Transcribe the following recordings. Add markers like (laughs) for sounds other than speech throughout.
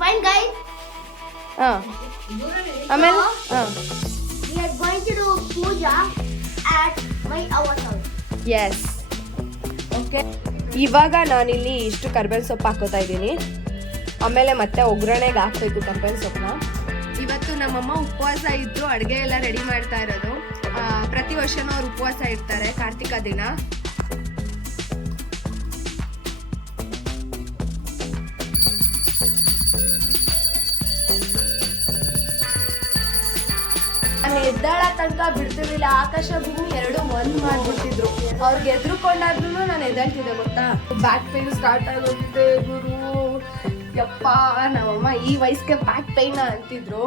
fine, guys. ಹಾಂ. ಆಮೇಲೆ? ಹಾಂ. We are going to do puja at my hour's house. Yes okay ಇವಾಗ ನಾನಿಲ್ಲಿ ಇಷ್ಟು ಕರ್ಬೇವಿನ ಸೊಪ್ಪು ಹಾಕೋತಾ ಇದ್ದೀನಿ. ಆಮೇಲೆ ಮತ್ತೆ ಒಗ್ಗರಣೆಗೆ ಹಾಕ್ಬೇಕು ಕರ್ಬೇವಿನ ಸೊಪ್ಪನ್ನ. ಇವತ್ತು ನಮ್ಮಮ್ಮ ಉಪವಾಸ ಇದ್ದು ಅಡುಗೆ ಎಲ್ಲ ರೆಡಿ ಮಾಡ್ತಾ ಇರೋದು. ಪ್ರತಿ ವರ್ಷನೂ ಅವ್ರು ಉಪವಾಸ ಇರ್ತಾರೆ ಕಾರ್ತಿಕ ದಿನ. ಎದ್ದಾಳ ತನಕ ಬಿಡ್ತಿರ್ಲಿಲ್ಲ. ಆಕಾಶ ಭೂಮಿ ಎರಡು ಒಂದ್ ಮಾಡ್ಬಿಡ್ತಿದ್ರು. ಅವ್ರಿಗೆ ಎದ್ರುಕೊಂಡಾದ್ರು ನಾನು ಎದ್ದೇಳ್ತಿದ್ದೆ ಗೊತ್ತಾ? ಬ್ಯಾಕ್ ಪೇನ್ ಸ್ಟಾರ್ಟ್ ಆಗೋಗಿದೆ, ಗುರು. ಯಪ್ಪ, ನಮ್ಮಮ್ಮ ಈ ವಯಸ್ಸಿಗೆ ಬ್ಯಾಕ್ ಪೇನ್ ಅಂತಿದ್ರು.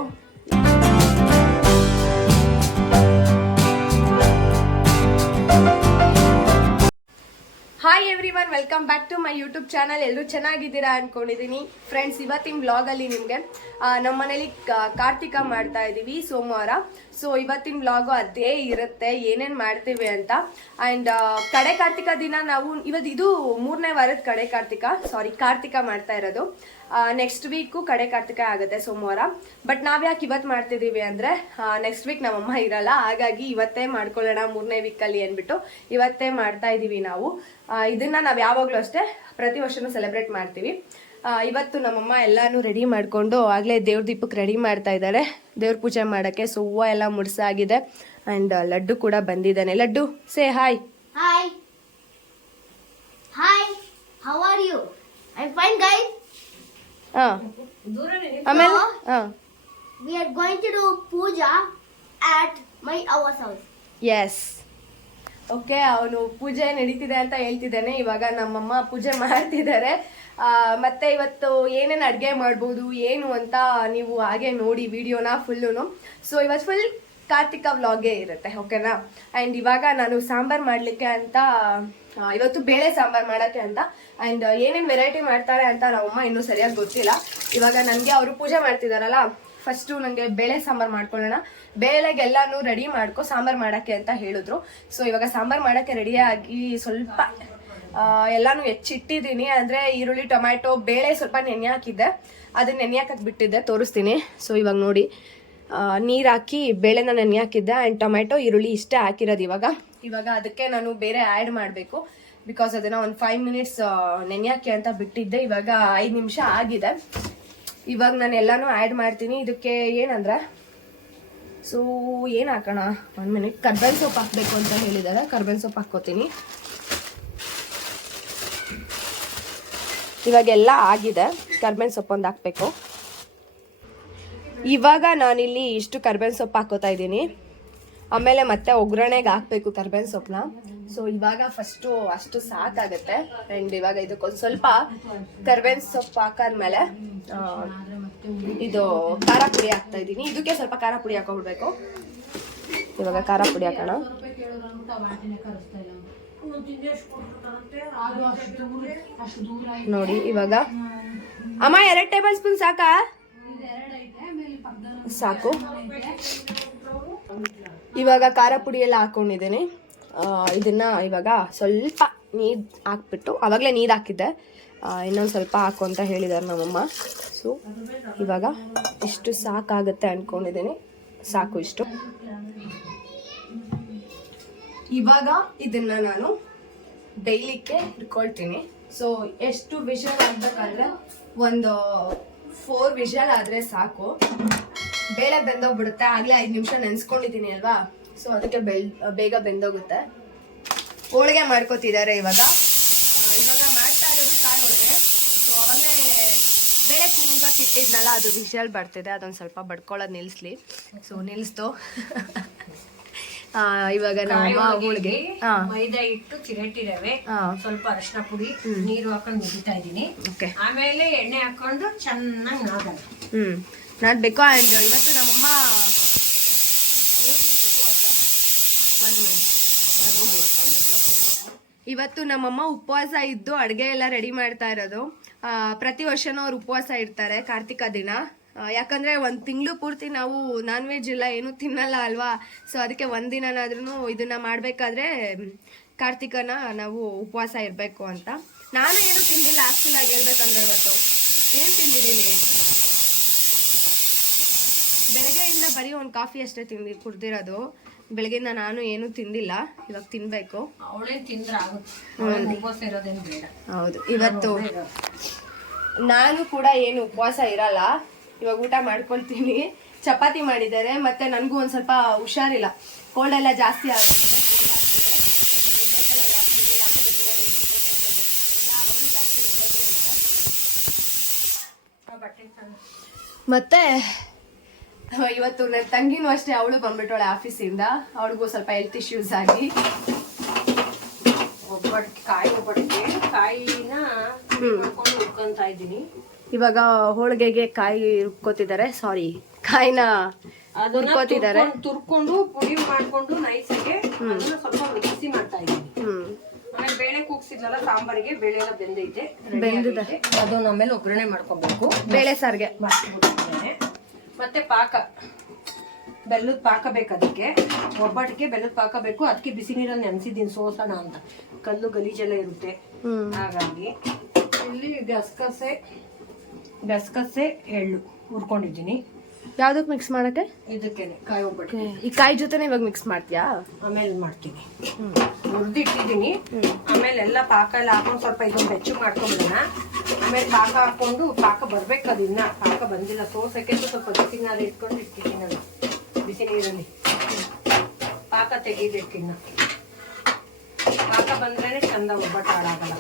Hi everyone welcome back to my YouTube channel ಎಲ್ಲರೂ ಚೆನ್ನಾಗಿದ್ದೀರಾ ಅನ್ಕೊಂಡಿದ್ದೀನಿ ಫ್ರೆಂಡ್ಸ್ ಇವತ್ತಿನ ವ್ಲಾಗಲ್ಲಿ ನಿಮಗೆ ನಮ್ಮ ಮನೇಲಿ ಕಾರ್ತಿಕ ಮಾಡ್ತಾ ಇದ್ದೀವಿ ಸೋಮವಾರ. ಸೊ ಇವತ್ತಿನ ವ್ಲಾಗು ಅದೇ ಇರುತ್ತೆ, ಏನೇನು ಮಾಡ್ತೀವಿ ಅಂತ. ಆ್ಯಂಡ್ ಕಡೆ ಕಾರ್ತಿಕ ದಿನ ನಾವು, ಇವತ್ತು ಇದು ಮೂರನೇ ವಾರದ ಕಡೆ ಕಾರ್ತಿಕ. ಸಾರಿ ಕಾರ್ತಿಕ ಮಾಡ್ತಾ ಇರೋದು. ನೆಕ್ಸ್ಟ್ ವೀಕು ಕಡೆ ಕಾರ್ತಿಕ ಆಗುತ್ತೆ ಸೋಮವಾರ. ಬಟ್ ನಾವ್ಯಾಕೆ ಇವತ್ತು ಮಾಡ್ತಿದ್ದೀವಿ ಅಂದರೆ ನೆಕ್ಸ್ಟ್ ವೀಕ್ ನಮ್ಮಮ್ಮ ಇರಲ್ಲ. ಹಾಗಾಗಿ ಇವತ್ತೇ ಮಾಡ್ಕೊಳ್ಳೋಣ ಮೂರನೇ ವೀಕಲ್ಲಿ ಅಂದ್ಬಿಟ್ಟು ಇವತ್ತೇ ಮಾಡ್ತಾ ಇದ್ದೀವಿ ನಾವು. ಇದನ್ನು ನಾವು ಯಾವಾಗಲೂ ಅಷ್ಟೇ ಪ್ರತಿ ವರ್ಷನೂ ಸೆಲೆಬ್ರೇಟ್ ಮಾಡ್ತೀವಿ. ಇವತ್ತು ನಮ್ಮಮ್ಮ ಎಲ್ಲಾನು ರೆಡಿ ಮಾಡಿಕೊಂಡು ಆಗಲೇ ದೇವ್ರ ದೀಪಕ್ಕೆ ರೆಡಿ ಮಾಡ್ತಾ ಇದ್ದಾರೆ ದೇವ್ರ ಪೂಜೆ ಮಾಡೋಕ್ಕೆ ಸೊ ಎಲ್ಲ ಮುಡ್ಸಾಗಿದೆ. ಆ್ಯಂಡ್ ಲಡ್ಡು ಕೂಡ ಬಂದಿದ್ದಾನೆ. Laddu say hi hi hi how are you I fine guys. ಹಾಂ. ಆಮೇಲೆ? ಹಾಂ. Are going to do puja at my hours house house. Yes okay ಅವನು ಪೂಜೆ ನಡೀತಿದೆ ಅಂತ ಹೇಳ್ತಿದ್ದಾನೆ. ಇವಾಗ ನಮ್ಮಮ್ಮ ಪೂಜೆ (laughs) ಮಾಡ್ತಿದ್ದಾರೆ. ಮತ್ತೆ ಇವತ್ತು ಏನೇನು ಅಡುಗೆ ಮಾಡ್ಬೋದು ಏನು ಅಂತ ನೀವು ಹಾಗೆ ನೋಡಿ ವಿಡಿಯೋನ ಫುಲ್ಲು ಸೊ ಇವತ್ತು ಫುಲ್ ಕಾರ್ತಿಕ ವ್ಲಾಗೇ ಇರುತ್ತೆ ಓಕೆನಾ ಆ್ಯಂಡ್ ಇವಾಗ ನಾನು ಸಾಂಬಾರು ಮಾಡಲಿಕ್ಕೆ ಅಂತ ಇವತ್ತು ಬೇಳೆ ಸಾಂಬಾರ್ ಮಾಡೋಕ್ಕೆ ಅಂತ. ಆ್ಯಂಡ್ ಏನೇನು ವೆರೈಟಿ ಮಾಡ್ತಾರೆ ಅಂತ ನಮ್ಮಮ್ಮ ಇನ್ನೂ ಸರಿಯಾಗಿ ಗೊತ್ತಿಲ್ಲ. ಇವಾಗ ನನಗೆ ಅವರು ಪೂಜೆ ಮಾಡ್ತಿದಾರಲ್ಲ ಫಸ್ಟು ನನಗೆ ಬೇಳೆ ಸಾಂಬಾರು ಮಾಡ್ಕೊಳ್ಳೋಣ. ಬೇಳೆಗೆಲ್ಲಾನು ರೆಡಿ ಮಾಡ್ಕೊ ಸಾಂಬಾರು ಮಾಡೋಕ್ಕೆ ಅಂತ ಹೇಳಿದ್ರು. ಸೊ ಇವಾಗ ಸಾಂಬಾರು ಮಾಡೋಕ್ಕೆ ರೆಡಿಯಾಗಿ ಸ್ವಲ್ಪ ಎಲ್ಲಾನು ಹೆಚ್ಚಿಟ್ಟಿದ್ದೀನಿ. ಅಂದರೆ ಈರುಳ್ಳಿ, ಟೊಮ್ಯಾಟೊ, ಬೇಳೆ ಸ್ವಲ್ಪ ನೆನೆ ಹಾಕಿದ್ದೆ. ಅದನ್ನ ನೆನೆ ಹಾಕಕ್ಕೆ ಬಿಟ್ಟಿದ್ದೆ, ತೋರಿಸ್ತೀನಿ. ಸೊ ಇವಾಗ ನೋಡಿ. ನೀರು ಹಾಕಿ ಬೇಳೆನ ನೆನೆ ಹಾಕಿದ್ದೆ. ಆ್ಯಂಡ್ ಟೊಮ್ಯಾಟೊ, ಈರುಳ್ಳಿ ಇಷ್ಟೇ ಹಾಕಿರೋದು ಇವಾಗ. ಇವಾಗ ಅದಕ್ಕೆ ನಾನು ಬೇರೆ ಆ್ಯಡ್ ಮಾಡಬೇಕು. ಬಿಕಾಸ್ ಅದನ್ನು ಒಂದು ಫೈವ್ ಮಿನಿಟ್ಸ್ ನೆನೆಯಕ್ಕೆ ಅಂತ ಬಿಟ್ಟಿದ್ದೆ. ಇವಾಗ ಐದು ನಿಮಿಷ ಆಗಿದೆ. ಇವಾಗ ನಾನು ಎಲ್ಲಾನು ಆ್ಯಡ್ ಮಾಡ್ತೀನಿ. ಇದಕ್ಕೆ ಏನಂದ್ರೆ, ಸೊ, ಏನು ಹಾಕೋಣ? ಒಂದು ಮಿನಿಟ್ ಕರ್ಬೇವಿನ ಸೊಪ್ಪು ಹಾಕಬೇಕು ಅಂತ ಹೇಳಿದ್ದಾರೆ ಕರ್ಬೇವಿನ ಸೊಪ್ಪು ಹಾಕ್ಕೋತೀನಿ. ಇವಾಗೆಲ್ಲ ಆಗಿದೆ. ಕರ್ಬೇವಿನ ಸೊಪ್ಪು ಒಂದು ಹಾಕಬೇಕು. ಇವಾಗ ನಾನಿಲ್ಲಿ ಇಷ್ಟು ಕರ್ಬೇವಿನ ಸೊಪ್ಪು ಹಾಕೋತಾ ಇದ್ದೀನಿ. ಆಮೇಲೆ ಮತ್ತೆ ಒಗ್ಗರಣೆಗೆ ಹಾಕಬೇಕು ಕರ್ಬೇವಿನ ಸೊಪ್ಪನ್ನ. ಸೊ ಇವಾಗ ಫಸ್ಟು ಅಷ್ಟು ಸಾಕಾಗುತ್ತೆ. ಆ್ಯಂಡ್ ಇವಾಗ ಇದಕ್ಕೊಂದು ಸ್ವಲ್ಪ ಕರ್ಬೇವಿನ ಸೊಪ್ಪು ಹಾಕಾದ್ಮೇಲೆ ಇದು ಖಾರ ಪುಡಿ ಹಾಕ್ತಾ ಇದ್ದೀನಿ. ಇದಕ್ಕೆ ಸ್ವಲ್ಪ ಖಾರ ಪುಡಿ ಹಾಕೊಂಡ್ಬಿಡ್ಬೇಕು ಇವಾಗ ಖಾರ ಪುಡಿ ಹಾಕೋಣ. ನೋಡಿ, ಇವಾಗ. ಅಮ್ಮ, ಎರಡು ಟೇಬಲ್ ಸ್ಪೂನ್ ಸಾಕಾ? ಸಾಕು. ಇವಾಗ ಖಾರ ಪುಡಿ ಎಲ್ಲ ಹಾಕೊಂಡಿದ್ದೀನಿ. ಆ, ಇದನ್ನ ಇವಾಗ ಸ್ವಲ್ಪ ನೀರು ಹಾಕ್ಬಿಟ್ಟು ಆವಾಗಲೇ ನೀರು ಹಾಕಿದ್ದೆ. ಇನ್ನೊಂದು ಸ್ವಲ್ಪ ಹಾಕು ಅಂತ ಹೇಳಿದ್ದಾರೆ ನಮ್ಮಮ್ಮ. ಸೊ ಇವಾಗ ಇಷ್ಟು ಸಾಕಾಗುತ್ತೆ ಅಂದ್ಕೊಂಡಿದ್ದೀನಿ ಸಾಕು ಇಷ್ಟು. ಇವಾಗ ಇದನ್ನ ನಾನು ಡೈಲಿಕ್ಕೆ ಇಟ್ಕೊಳ್ತೀನಿ ಸೊ ಎಷ್ಟು ವಿಷಲ್ ಆಗ್ಬೇಕಾದ್ರೆ ಒಂದು ಫೋರ್ ವಿಷಲ್ ಆದರೆ ಸಾಕು. ಬೇಳೆ ಬೆಂದೋಗ್ಬಿಡುತ್ತೆ. ಆಗಲೇ ಐದು ನಿಮಿಷ ನೆನೆಸ್ಕೊಂಡಿದ್ದೀನಿ ಅಲ್ವಾ? ಸೊ ಅದಕ್ಕೆ ಬೆಳ್ ಬೇಗ ಬೆಂದೋಗುತ್ತೆ. ಹೋಳಿಗೆ ಮಾಡ್ಕೋತಿದ್ದಾರೆ ಇವಾಗ. ಇವಾಗ ಮಾಡ್ತಾ ಇರೋದು ಕಾಯಿ ಹೋಳಿಗೆ. ಸೊ ಆಮೇಲೆ ಬೇಳೆ ಕುಂಗಕ್ಕೆ ಇಟ್ಟಿದ್ನಲ್ಲ ಅದು ವಿಷಲ್ ಬರ್ತಿದೆ. ಅದೊಂದು ಸ್ವಲ್ಪ ಬಡ್ಕೊಳ್ಳೋದು ನಿಲ್ಲಿಸ್ಲಿ ಸೊ ನಿಲ್ಲಿಸ್ತು ಇವಾಗ ನಮ್ಮ ಹೋಳಿಗೆ ಮೈದಾ ಹಿಟ್ಟು ಚಿರಟಿ ರವೆ ಸ್ವಲ್ಪ ಅರಶಿನ ಪುಡಿ ನೀರು ಹಾಕೊಂಡು ಮುಗಿತಾ ಇದ್ದೀನಿ. ಓಕೆ ಆಮೇಲೆ ಎಣ್ಣೆ ಹಾಕೊಂಡು ಚೆನ್ನಾಗಿ ನಾದಲ್ಲ ಹ್ಞೂ ನಾದ್ಬೇಕು ಆ್ಯಂಡ್ ಇವತ್ತು ನಮ್ಮಮ್ಮ ಇವತ್ತು ನಮ್ಮಮ್ಮ ಉಪವಾಸ ಇದ್ದು ಅಡುಗೆ ಎಲ್ಲ ರೆಡಿ ಮಾಡ್ತಾ ಇರೋದು. ಪ್ರತಿ ವರ್ಷನೂ ಅವ್ರು ಉಪವಾಸ ಇರ್ತಾರೆ ಕಾರ್ತಿಕ ದಿನ. ಯಾಕಂದರೆ ಯಾಕಂದ್ರೆ ಒಂದು ತಿಂಗಳು ಪೂರ್ತಿ ನಾವು ನಾನ್ ವೆಜ್ ಇಲ್ಲ ಏನೂ ತಿನ್ನಲ್ಲ ಅಲ್ವಾ? ಸೊ ಅದಕ್ಕೆ ಒಂದು ದಿನನಾದ್ರೂ ಇದನ್ನು ಮಾಡಬೇಕಾದ್ರೆ ಕಾರ್ತಿಕನ ನಾವು ಉಪವಾಸ ಇರಬೇಕು ಅಂತ. ನಾನು ಏನು ತಿಂದಿಲ್ಲ ಆ್ಯಕ್ಚುಲಾಗಿ ಹೇಳ್ಬೇಕಂದ್ರೆ ಇವತ್ತು. ಏನು ತಿಂದಿದ್ದೀನಿ? ಬೆಳಗ್ಗೆಯಿಂದ ಬರೀ ಒಂದು ಕಾಫಿ ಅಷ್ಟೇ ತಿಂದು ಕುಡ್ದಿರೋದು. ಬೆಳಗ್ಗೆಯಿಂದ ನಾನು ಏನೂ ತಿಂದಿಲ್ಲ. ಇವಾಗ ತಿನ್ಬೇಕು. ಅವಳೇ ತಿಂದ್ರೆ ಆಗುತ್ತೆ. ಹೌದು. ಇವತ್ತು ನಾನು ಕೂಡ ಏನು ಉಪವಾಸ ಇರಲ್ಲ. ಇವಾಗ ಊಟ ಮಾಡ್ಕೊಳ್ತೀನಿ. ಚಪಾತಿ ಮಾಡಿದ್ದಾರೆ. ಮತ್ತೆ ನನಗೂ ಒಂದು ಸ್ವಲ್ಪ ಹುಷಾರಿಲ್ಲ. ಕೋಲ್ಡ್ ಎಲ್ಲ ಜಾಸ್ತಿ ತಂದು ಮತ್ತೆ (laughs) ಇವತ್ತು ನನ್ನ ತಂಗಿನೂ ಅಷ್ಟೇ ಅವಳು ಬಂದ್ಬಿಟ್ಟವಳೆ ಆಫೀಸಿಂದ. ಅವಳಿಗೂ ಸ್ವಲ್ಪ ಹೆಲ್ತ್ ಇಶ್ಯೂಸ್ ಆಗಿ. ಒಬ್ಬಟ್ಟಿಗೆ ಕಾಯಿ ಒಬ್ಬಟ್ಟಿಗೆ ಕಾಯಿನ ಹುರ್ಕೊಂತ ಇದ್ದೀನಿ. ಇವಾಗ ಹೋಳಿಗೆಗೆ ಕಾಯಿ ರುಬ್ಕೋತಿದ್ದಾರೆ ಸಾರಿ ಕಾಯಿನ ಹುರ್ಕೋತಿದ್ದಾರೆ ತುರ್ಕೊಂಡು- ಪುಡಿ ಮಾಡ್ಕೊಂಡು ನೈಸಿಗೆ ಸ್ವಲ್ಪ ಮಿಕ್ಸಿ ಮಾಡ್ತಾ ಇದ್ದೀನಿ. ಆಮೇಲೆ ಬೇಳೆ ಕೂಗ್ಸಿದ್ನಲ್ಲ ಸಾಂಬಾರಿಗೆ ಬೇಳೆ ಎಲ್ಲ ಬೆಂದೈತೆ ಬೆಂದಿದೆ. ಅದನ್ನ ಆಮೇಲೆ ಒಗ್ಗರಣೆ ಮಾಡ್ಕೊಬೇಕು. ಬೇಳೆ ಸಾರಿಗೆ. ಮಾಡ್ಬಿಟ್ಟಿದ್ದೇನೆ. ಮತ್ತೆ ಪಾಕ. ಬೆಲ್ಲದ ಪಾಕ ಬೇಕು ಅದಕ್ಕೆ. ಒಬ್ಬಟ್ಟಿಗೆ ಬೆಲ್ಲದ ಪಾಕ ಬೇಕು. ಅದಕ್ಕೆ ಬಿಸಿ ನೀರಲ್ಲಿ ನೆನೆಸಿದ್ದೀನಿ ಸೋಸೋಣ ಅಂತ. ಕಲ್ಲು ಗಲೀಜೆಲ್ಲ ಇರುತ್ತೆ. ಹಾಗಾಗಿ ಇಲ್ಲಿ ಗಸಗಸೆ ಗಸಗಸೆ ಎಳ್ಳು ಹುರ್ಕೊಂಡಿದ್ದೀನಿ. ಯಾವ್ದಕ್ ಮಿಕ್ಸ್ ಮಾಡಕ್ಕೆ? ಇದಕ್ಕೇನೆ ಕಾಯಿ ಒಬ್ಬಟ್ಟು ಈ ಕಾಯಿ ಜೊತೆನೆ ಇವಾಗ ಮಿಕ್ಸ್ ಮಾಡ್ತೀಯಾ? ಆಮೇಲೆ ಮಾಡ್ತೀನಿ. ಹುರಿದಿಟ್ಟಿದ್ದೀನಿ. ಆಮೇಲೆ ಎಲ್ಲ ಪಾಕ ಎಲ್ಲ ಹಾಕೊಂಡು ಸ್ವಲ್ಪ ಇದೊಂದು ಹೆಚ್ಚು ಮಾಡ್ಕೊಂಬಿಡೋಣ. ಆಮೇಲೆ ಪಾಕ ಹಾಕೊಂಡು ಪಾಕ ಬರ್ಬೇಕು ಅದು ಇನ್ನ. ಪಾಕ ಬಂದಿಲ್ಲ. ಸೋಸಕ್ಕೆ ಸ್ವಲ್ಪ ಬಿಸಿ ನೀರು ಇಟ್ಕೊಂಡು ಇಟ್ಟಿದ್ದೀನಿ ನಾನು ಬಿಸಿ ನೀರಲ್ಲಿ ಪಾಕ ತೆಗೀಬೇಕಿನ್ನ ಪಾಕ ಬಂದ್ರೇನೆ ಚಂದ ಒಬ್ಬಟ್ಟು ಹಾಳಾಗಲ್ಲ.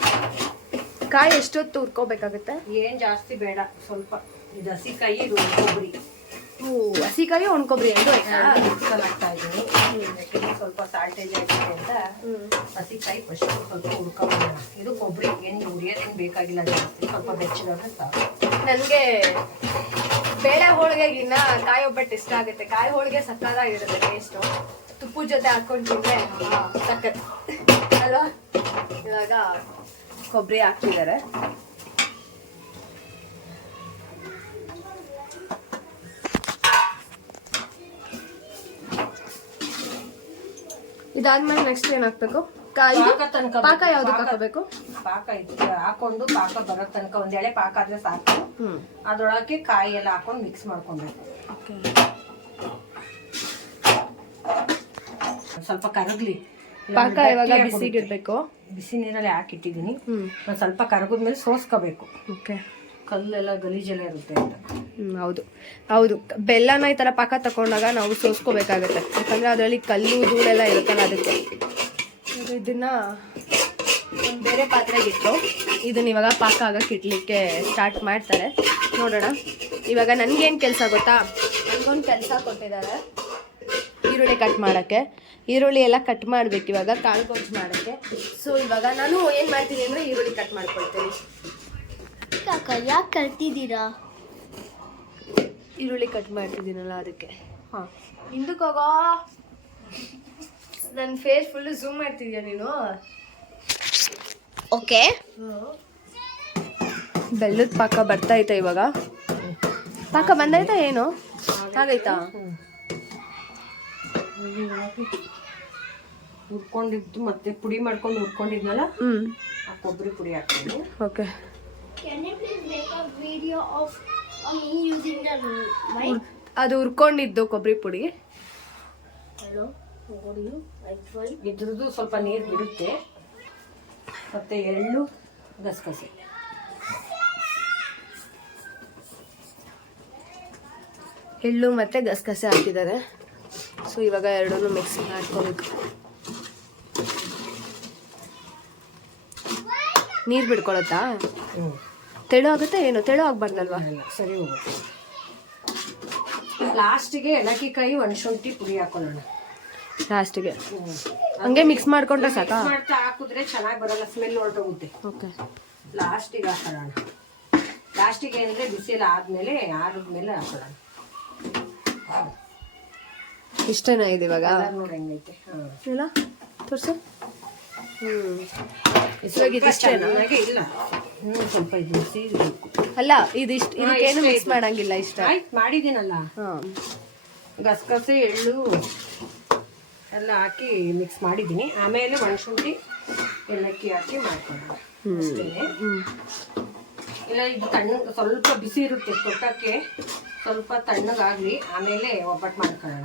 ಕಾಯಿ ಎಷ್ಟೊತ್ತು ಹುರ್ಕೋಬೇಕಾಗುತ್ತೆ? ಏನು ಜಾಸ್ತಿ ಬೇಡ. ಸ್ವಲ್ಪ. ಇದು ಹಸಿಕಾಯಿ ಇದು ಕೊಬ್ಬರಿ ಹಸಿಕಾಯಿ ಒಣಕೊಬ್ರಿ ಎರಡು ಆಯ್ತಾ? ಮಿಕ್ಸಲ್ಲಿ ಹಾಕ್ತಾ ಇದ್ದೀನಿ ಯಾಕೆಂದ್ರೆ ಸ್ವಲ್ಪ ಸಾಲ್ಟೇಜ್ ಆಗಿದೆ ಅಂತ ಹಸಿಕಾಯಿ ಫಸ್ಟ್ ಸ್ವಲ್ಪ ಹುರ್ಕೊಂಬೋಣ ಇದು ಕೊಬ್ಬರಿ ಏನು ಹುರಿಯೋದೇನು ಬೇಕಾಗಿಲ್ಲ ಜಾಸ್ತಿ. ಸ್ವಲ್ಪ ಬೆಚ್ಚಿದ್ರೆ ಸಾಕು. ನನಗೆ ಬೇಳೆ ಹೋಳಿಗೆಗಿನ್ನ ಕಾಯಿ ಒಬ್ಬಟ್ಟು ಇಷ್ಟ ಆಗುತ್ತೆ. ಕಾಯಿ ಹೋಳಿಗೆ ಸಕ್ಕತ್ತಾಗಿರುತ್ತೆ ಟೇಸ್ಟು ತುಪ್ಪದ ಜೊತೆ ಹಾಕೊಂಡು ತಿಂದ್ರೆ ಸಕ್ಕತ್. ಅಲ್ವಾ? ಇವಾಗ ಕೊಬ್ಬರಿ ಹಾಕ್ತಿದ್ದಾರೆ. ಇದಾದ್ಮೇಲೆ ನೆಕ್ಸ್ಟ್ ಏನ್ ಹಾಕ್ಬೇಕು ಕಾಯಿ ಪಾಕ ತನಕ ಪಾಕ. ಯಾವ್ದಕ್ಕೆ ಹಾಕಬೇಕು? ಪಾಕ ಇದು ಹಾಕೊಂಡು ಪಾಕ ಬರೋ ತನಕ ಒಂದ್ ಎಳೆ ಪಾಕ ಆದ್ರೆ ಸಾಕು. ಅದ್ರೊಳಗೆ ಕಾಯಿ ಎಲ್ಲ ಹಾಕೊಂಡು ಮಿಕ್ಸ್ ಮಾಡ್ಕೊಬೇಕು. ಸ್ವಲ್ಪ ಕರಗ್ಲಿ. ಪಾಕ ಇವಾಗ ಬಿಸಿಗಿಡ್ಬೇಕು. ಬಿಸಿ ನೀರಲ್ಲಿ ಹಾಕಿಟ್ಟಿದ್ದೀನಿ. ಸ್ವಲ್ಪ ಕರಗದ್ಮೇಲೆ ಸೋಸ್ಕೋಬೇಕು. ಓಕೆ ಕಲ್ಲೆಲ್ಲ ಗಲೀಜೆಲ್ಲ ಇರುತ್ತೆ ಅಂತ. ಹ್ಮ್, ಹೌದು. ಹೌದು. ಬೆಲ್ಲನ ಈ ತರ ಪಾಕ ತಕೊಂಡಾಗ ನಾವು ಸೋಸ್ಕೋಬೇಕಾಗತ್ತೆ. ಯಾಕಂದ್ರೆ ಅದರಲ್ಲಿ ಕಲ್ಲು, ಧೂಳೆಲ್ಲ ಇರುತ್ತಲ್ಲ ಅದಕ್ಕೆ. ಇದನ್ನು ಬೇರೆ ಪಾತ್ರೆಗೆ ಇದನ್ನ ಇವಾಗ ಪಾಕ ಆಗಕ್ಕೆ ಇಡ್ಲಿಕ್ಕೆ ಸ್ಟಾರ್ಟ್ ಮಾಡ್ತಾರೆ. ನೋಡೋಣ. ಇವಾಗ ನನ್ಗೇನು ಕೆಲಸ ಗೊತ್ತಾ? ನನಗೊಂದು ಕೆಲಸ ಕೊಟ್ಟಿದ್ದಾರೆ. ಈರುಳ್ಳಿ ಕಟ್ ಮಾಡೋಕ್ಕೆ. ಈರುಳ್ಳಿ ಎಲ್ಲ ಕಟ್ ಮಾಡಬೇಕು ಇವಾಗ ಕಾಳು ಗೊಜ್ಜು ಮಾಡೋಕ್ಕೆ. ಸೊ ಇವಾಗ ನಾನು ಏನು ಮಾಡ್ತೀನಿ ಅಂದರೆ ಈರುಳ್ಳಿ ಕಟ್ ಮಾಡ್ಕೊಳ್ತೀನಿ. ಕಾಕ ಯಾಕೆ ಕಲ್ತಿದ್ದೀರಾ? ಈರುಳ್ಳಿ ಕಟ್ ಮಾಡ್ತಿದ್ದೀನಲ್ಲ ಅದಕ್ಕೆ. ಹಾಂ. ಹಿಂದಕ್ಕೆ ಹೋಗೋ ನನ್ನ ಫೇಸ್ ಫುಲ್ಲು ಝೂಮ್ ಮಾಡ್ತಿದ್ಯಾ ನೀನು? ಓಕೆ ಬೆಲ್ಲದ ಪಾಕ ಬರ್ತಾ ಬರ್ತೈತೆ ಇವಾಗ? ಪಾಕ ಬಂದೈತಾ ಏನು? ಆಗೈತಾ ಹುರ್ಕೊಂಡಿದ್ದು ಮತ್ತೆ ಪುಡಿ ಮಾಡ್ಕೊಂಡು ಹುರ್ಕೊಂಡಿದ್ನಲ್ಲ? ಹ್ಞೂ ಆ ಕೊಬ್ಬರಿ ಪುಡಿ ಹಾಕ್ತೀನಿ. Okay Can you please make a video of of me using the mic? ಅದು ಉರ್ಕೊಂಡಿದ್ದು ಕೊಬ್ಬರಿ ಪುಡಿ. Hello, how are you? I'm fine. ಇದ್ರದ್ದು ಸ್ವಲ್ಪ ನೀರು ಬಿಡುತ್ತೆ. ಮತ್ತೆ ಎಳ್ಳು ಗಸಗಸೆ. ಎಳ್ಳು ಮತ್ತು ಗಸಗಸೆ ಹಾಕಿದ್ದಾರೆ. ಸೊ ಇವಾಗ ಎರಡೂ ಮಿಕ್ಸ್ ಮಾಡ್ಕೋಬೇಕು. ನೀರು ಬಿಡ್ಕೊಳತ್ತಾ? ಹ್ಞೂ ತೆಳು ಆಗುತ್ತೆ ಏನು ತೆಳು ಆಗ್ಬಾರ್ದಲ್ವಾ ಸರಿ ಹೋಗುತ್ತೆ ಲಾಸ್ಟಿಗೆ ಏಲಕ್ಕಿಕಾಯಿ ಶುಂಠಿ ಪುಡಿ ಹಾಕೊಳ್ಳೋಣ. ಲಾಸ್ಟಿಗೆ. ಹಂಗೆ ಮಿಕ್ಸ್ ಮಾಡ್ಕೊಂಡ್ರೆ ಸಾಕಾ? ಮಾಡ್ತಾ ಹಾಕಿದ್ರೆ ಚೆನ್ನಾಗಿ ಬರಲ್ಲ ಸ್ಮೆಲ್ ಹೊರಟೋಗುತ್ತೆ. ಓಕೆ. ಲಾಸ್ಟಿಗೆ ಹಾಕೊಳ್ಳೋಣ. ಲಾಸ್ಟಿಗೆ ಅಂದ್ರೆ ಬಿಸಿಲು ಆದ್ಮೇಲೆ ಆರಿದ್ಮೇಲೆ ಹಾಕೊಳ್ಳೋಣ. ಇಷ್ಟೇನಾ ಇದೆ ಇವಾಗ? ನೋಡಿ ಹೆಂಗೈತೆ? ಹಾಂ ಇಲ್ಲ ತೋರ್ಸು. ಹ್ಞೂ ಇಲ್ಲ. ಹ್ಞೂ ಸ್ವಲ್ಪ ಇದು ಸೀರಬೇಕು ಅಲ್ಲ ಇದಿಷ್ಟು ಇದಕ್ಕೇನು ಮಿಕ್ಸ್ ಮಾಡಂಗಿಲ್ಲ ಇಷ್ಟ. ಆಯ್ತು ಮಾಡಿದ್ದೀನಲ್ಲ. ಹಾಂ. ಗಸಗಸೆ ಎಳ್ಳು ಎಲ್ಲ ಹಾಕಿ ಮಿಕ್ಸ್ ಮಾಡಿದ್ದೀನಿ. ಆಮೇಲೆ ಒಣಶುಂಠಿ ಏಲಕ್ಕಿ ಹಾಕಿ ಅಷ್ಟೇ. ಹ್ಞೂ ಇಲ್ಲ ಇದು ತಣ್ಣ ಸ್ವಲ್ಪ ಬಿಸಿ ಇರುತ್ತೆ ತೊಟ್ಟಕ್ಕೆ. ಸ್ವಲ್ಪ ತಣ್ಣಗಾಗ್ಲಿ ಆಮೇಲೆ ಒಬ್ಬಟ್ಟು ಮಾಡ್ಕೊಳ್ಳೋಣ.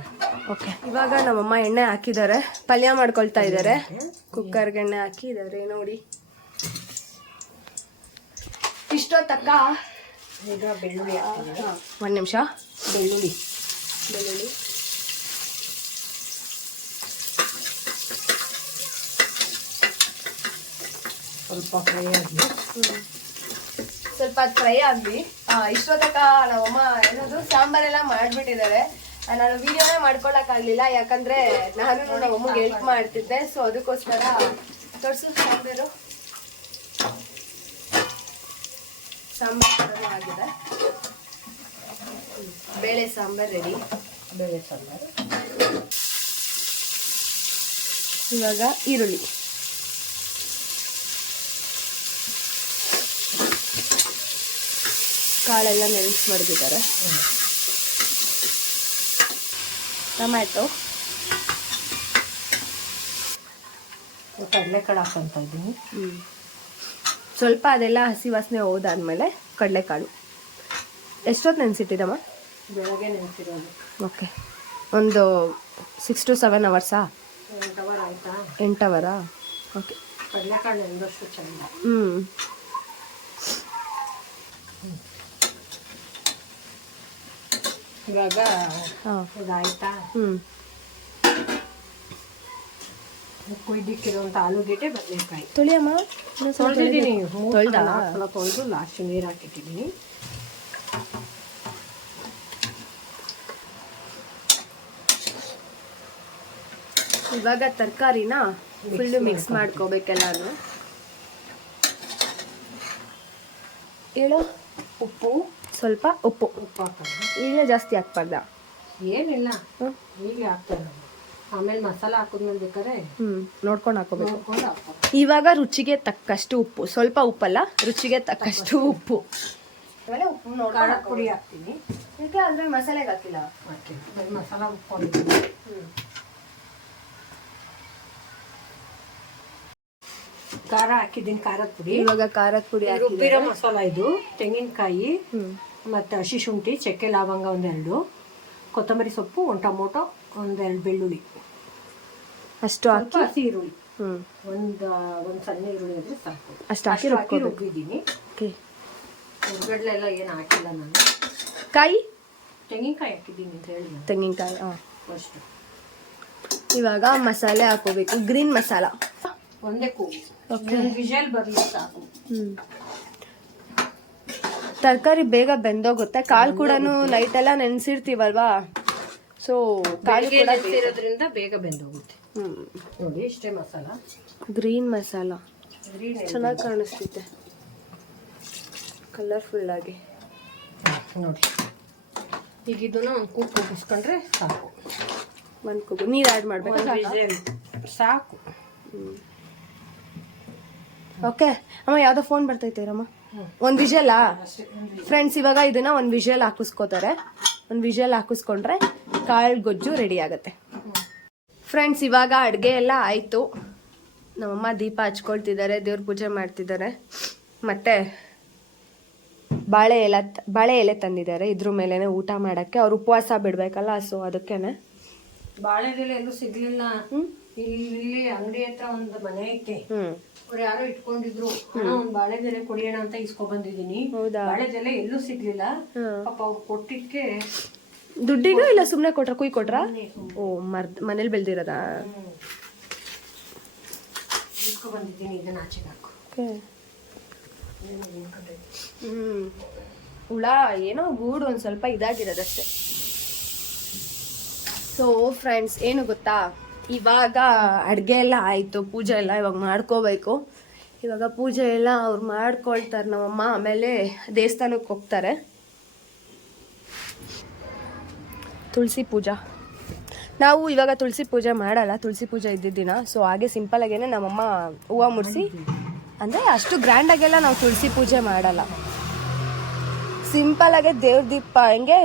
ಓಕೆ. ಇವಾಗ ನಮ್ಮಮ್ಮ ಎಣ್ಣೆ ಹಾಕಿದ್ದಾರೆ. ಪಲ್ಯ ಮಾಡ್ಕೊಳ್ತಾ ಇದ್ದಾರೆ. ಕುಕ್ಕರ್ಗೆ ಎಣ್ಣೆ ಹಾಕಿದ್ದಾರೆ ನೋಡಿ. ಇಷ್ಟೋ ತಕ್ಕ ಈಗ ಬೆಳ್ಳುಳ್ಳಿ ಒಂದು ನಿಮಿಷ. ಬೆಳ್ಳುಳ್ಳಿ. ಬೆಳ್ಳುಳ್ಳಿ. ಸ್ವಲ್ಪ ಫ್ರೈ ಆಗಲಿ ಸ್ವಲ್ಪ ಫ್ರೈ ಆಗಲಿ. ಇಷ್ಟೊತ್ತಕ ನಮ್ಮಮ್ಮ ಏನದು ಸಾಂಬಾರೆಲ್ಲ ಮಾಡ್ಬಿಟ್ಟಿದ್ದಾರೆ. ನಾನು ವಿಡಿಯೋನೇ ಮಾಡ್ಕೊಳಕ್ಕಾಗ್ಲಿಲ್ಲ ಯಾಕಂದ್ರೆ ನಾನು ನಮ್ಮಮ್ಮಗೆ ಹೆಲ್ಪ್ ಮಾಡ್ತಿದ್ದೆ ಸೊ ಅದಕ್ಕೋಸ್ಕರ ತೋರಿಸು ಸಾಂಬಾರು. ಸಾಂಬಾರು ಆಗಿದೆ. ಬೇಳೆ ಸಾಂಬಾರ್ ರೆಡಿ ಬೇಳೆ ಸಾಂಬಾರು. ಇವಾಗ ಈರುಳ್ಳಿ. ಕಾಳೆಲ್ಲ ನೆನೆಸ್ ಮಡಗಿದ್ದಾರೆ ಟೊಮ್ಯಾಟೊ. ಕಡಲೆಕಾಳು ಹಾಕೊಂತ ಇದ್ದೀನಿ. ಸ್ವಲ್ಪ ಅದೆಲ್ಲ ಹಸಿ ವಾಸನೆ ಹೋದಾದ್ಮೇಲೆ ಕಡಲೆಕಾಳು. ಎಷ್ಟೊತ್ತು ನೆನೆಸಿಟ್ಟಿದ್ದಮ್ಮ ಬೆಳಗ್ಗೆ ನೆನೆಸಿರೋದು. ಓಕೆ. ಒಂದು ಸಿಕ್ಸ್ ಟು ಸೆವೆನ್ ಅವರ್ಸಾ ಎಂಟು ಅವರ್ ಆಯ್ತಾ? ಎಂಟು ಅವರಾ ಓಕೆ. ಕಡಲೆಕಾಳು ನೆನೆದಷ್ಟು ಚೆಂದ. ಹ್ಞೂ ಇವಾಗ ಹಾಂ. ಇದಾಯ್ತಾ? ಹ್ಞೂ ಕುಯ್ದಿಕ್ಕಿರುವಂಥ ಆಲೂಗೆಡ್ಡೆ ಬದನೆಕಾಯಿ. ತೊಳಿಯಮ್ಮ? ತೊಳೆದಿದ್ದೀನಿ. ತೊಳ್ದಾ? ಸಲ ತೊಳೆದು ಲಾಸ್ಟ್ ನೀರು ಹಾಕಿಟ್ಟಿದ್ದೀನಿ. ಇವಾಗ ತರಕಾರಿನ ಫುಲ್ ಮಿಕ್ಸ್ ಮಾಡ್ಕೋಬೇಕೆಲ್ಲಾನು? ಹೇಳು. ಉಪ್ಪು ಸ್ವಲ್ಪ ಉಪ್ಪು. ಉಪ್ಪು ಹಾಕೋಣ ಈಗಲೇ ಜಾಸ್ತಿ ಹಾಕ್ಬಾರ್ದ. ಏನಿಲ್ಲ. ಹ್ಮ್. ಹೀಗೆ ಹಾಕ್ತೇವೆ ಆಮೇಲೆ ಮಸಾಲ ಹಾಕಿದ್ಮೇಲೆ ಬೇಕಾದ್ರೆ ಹ್ಞೂ ನೋಡ್ಕೊಂಡು ಹಾಕೋಬೇಕು. ನೋಡ್ಕೊಂಡು ಹಾಕೋ ಇವಾಗ ರುಚಿಗೆ ತಕ್ಕಷ್ಟು ಉಪ್ಪು. ಸ್ವಲ್ಪ ಉಪ್ಪಲ್ಲ ರುಚಿಗೆ ತಕ್ಕಷ್ಟು ಉಪ್ಪು. ಆಮೇಲೆ ಉಪ್ಪು ನೋಡ್ಕೊಂಡು ಪುಡಿ ಹಾಕ್ತೀನಿ. ಇದಕ್ಕೆ ಅಂದ್ರೆ ಮಸಾಲೆಗೆ ಹಾಕಿಲ್ಲ. ಹಾಕ್ತೀನಿ ಮಸಾಲ ಉಪ್ಕೊಂಡಿದ್ದೀನಿ ಖಾರ ಹಾಕಿದ್ದೀನಿ ಖಾರದ ಪುಡಿ. ಇವಾಗ ಖಾರದ ಪುಡಿ ಹಾಕಿ ರುಬ್ಬಿರೋ ಮಸಾಲ ಇದು ತೆಂಗಿನಕಾಯಿ. ಹ್ಮ್. ಮತ್ತು ಹಸಿ ಶುಂಠಿ ಚಕ್ಕೆ ಲವಂಗ ಒಂದೆರಡು ಕೊತ್ತಂಬರಿ ಸೊಪ್ಪು ಒಂದು ಟೊಮೊಟೊ ಒಂದೆರಡು ಬೆಳ್ಳುಳ್ಳಿ. ಅಷ್ಟು ಸ್ವಲ್ಪ ಹಾಕಿ? ಹಸಿ ಈರುಳ್ಳಿ. ಹ್ಮ್. ಒಂದು ಒಂದು ಸಣ್ಣ ಈರುಳ್ಳಿ ಅಂದರೆ ಸಾಕು. ಅಷ್ಟು ಹಾಕಿ ಅಷ್ಟು ಹಾಕಿ ರುಬ್ಕೋಬೇಕು. ರುಬ್ಬಿದ್ದೀನಿ. ಓಕೆ. ಹೊರಗಡೆ ಎಲ್ಲ ಏನು ಹಾಕಿಲ್ಲ ನಾನು. ಕಾಯಿ? ತೆಂಗಿನಕಾಯಿ ಹಾಕಿದ್ದೀನಿ ಅಂತ ಹೇಳಿ ನಾನು. ತೆಂಗಿನಕಾಯಿ ಹಾಂ. ಫಸ್ಟ್. ಇವಾಗ ಮಸಾಲೆ ಹಾಕೋಬೇಕು ಗ್ರೀನ್ ಮಸಾಲ. ಒಂದೇ ಕೂಗು. ಒಂದು ವಿಜಲ್ ಬರಲಿ ಸಾಕು. ಹ್ಮ್. ತರಕಾರಿ ಬೇಗ ಬೆಂದೋಗುತ್ತೆ. ಕಾಳು ಕೂಡ ನೈಟ್ ಎಲ್ಲ ನೆನೆಸಿರ್ತೀವಲ್ವಾ? ಸೊ ಕಾಳು ಕೂಡ ನೆನೆಸಿರೋದ್ರಿಂದ ಬೇಗ ಬೆಂದೋಗುತ್ತೆ. ನೋಡಿ ಇಷ್ಟೇ ಮಸಾಲ? ಗ್ರೀನ್ ಮಸಾಲ. ಚೆನ್ನಾಗಿ ಕಾಣಿಸ್ತಿದೆ. ಕಲರ್ಫುಲ್ ಆಗಿ. ನೋಡಿ. ಈಗ ಇದನ್ನ ಒಂದು ಕೂಪ್ ಕೂಗಿಸ್ಕೊಂಡ್ರೆ ಸಾಕು. ಒಂದು ಕೂಗು. ನೀರು ಆ್ಯಡ್ ಮಾಡಬೇಕು? ಸಾಕು. ಓಕೆ ಅಮ್ಮ ಯಾವುದೋ ಫೋನ್ ಬರ್ತೈತೆ ರಮ್ಮ? ಒಂದು ವಿಷಲ್ ಫ್ರೆಂಡ್ಸ್ ಇವಾಗ ಇದನ್ನ ಒಂದು ವಿಷಲ್ ಹಾಕಿಸ್ಕೋತಾರೆ. ಒಂದು ವಿಷಲ್ ಹಾಕಿಸ್ಕೊಂಡ್ರೆ ಕಾಳು ಗೊಜ್ಜು ರೆಡಿ ಆಗುತ್ತೆ. ಫ್ರೆಂಡ್ಸ್ ಇವಾಗ ಅಡುಗೆ ಎಲ್ಲ ಆಯಿತು. ನಮ್ಮಮ್ಮ ದೀಪ ಹಚ್ಕೊಳ್ತಿದ್ದಾರೆ ದೇವ್ರ ಪೂಜೆ ಮಾಡ್ತಿದ್ದಾರೆ. ಮತ್ತೆ ಬಾಳೆ ಎಲೆ ಬಾಳೆ ಎಲೆ ತಂದಿದ್ದಾರೆ. ಇದ್ರ ಮೇಲೆನೆ ಊಟ ಮಾಡೋಕ್ಕೆ. ಅವ್ರು ಉಪವಾಸ ಬಿಡ್ಬೇಕಲ್ಲ ಸೊ ಅದಕ್ಕೇನೆ. ಎಲೆ ಎಲ್ಲೂ ಸಿಗ್ಲಿಲ್ಲ. ಇಲ್ಲಿ ಅಂಗಡಿ ಹತ್ರ ಒಂದು ಮನೆ ಐತೆ. ಅವ್ರು ಯಾರೋ ಇಟ್ಕೊಂಡಿದ್ರು ಒಂದ್ ಬಾಳೆದೆಲೆ ಕುಡಿಯೋಣ ಅಂತ ಇಸ್ಕೊಂಡ್ ಬಂದಿದೀನಿ ಬಾಳೆದೆಲೆ ಎಲ್ಲೂ ಸಿಗ್ಲಿಲ್ಲ. ಪಾಪ ಅವ್ರು ಕೊಟ್ಟಿದ್ಕೆ ದುಡ್ಡಿಗೂ ಇಲ್ಲ ಸುಮ್ಮನೆ ಕೊಟ್ರ? ಕುಯ್ ಕೊಟ್ರ? ಓ ಮರ್ದ್ ಮನೇಲಿ ಬೆಳ್ದಿರದ? ಇಸ್ಕೊಂಡ್ ಬಂದಿದ್ದೀನಿ ಇದನ್ನ ಆಚೆಗೆ ಹಾಕು. ಹ್ಮ್. ಹುಳ ಏನೋ ಗೂಡು ಒಂದು ಸ್ವಲ್ಪ ಇದಾಗಿರೋದಷ್ಟೇ. ಸೊ ಫ್ರೆಂಡ್ಸ್ ಏನು ಗೊತ್ತಾ? ಇವಾಗ ಅಡುಗೆ ಎಲ್ಲ ಆಯಿತು, ಪೂಜೆ ಎಲ್ಲ ಇವಾಗ ಮಾಡ್ಕೋಬೇಕು. ಇವಾಗ ಪೂಜೆ ಎಲ್ಲ ಅವ್ರು ಮಾಡ್ಕೊಳ್ತಾರೆ ನಮ್ಮಮ್ಮ ಆಮೇಲೆ ದೇವಸ್ಥಾನಕ್ಕೆ ಹೋಗ್ತಾರೆ. ತುಳಸಿ ಪೂಜಾ. ನಾವು ಇವಾಗ ತುಳಸಿ ಪೂಜೆ ಮಾಡಲ್ಲ, ತುಳಸಿ ಪೂಜೆ ಇದ್ದಿದ್ದ ದಿನ. ಸೊ ಹಾಗೆ ಸಿಂಪಲ್ ಆಗೇನೆ ನಮ್ಮಮ್ಮ ಹೂವು ಮುಡಿಸಿ, ಅಂದರೆ ಅಷ್ಟು ಗ್ರ್ಯಾಂಡಾಗೆಲ್ಲ ನಾವು ತುಳಸಿ ಪೂಜೆ ಮಾಡಲ್ಲ. ಸಿಂಪಲ್ ಆಗಿ ದೇವ್ರ ದೀಪ, ಹಿಂಗೆ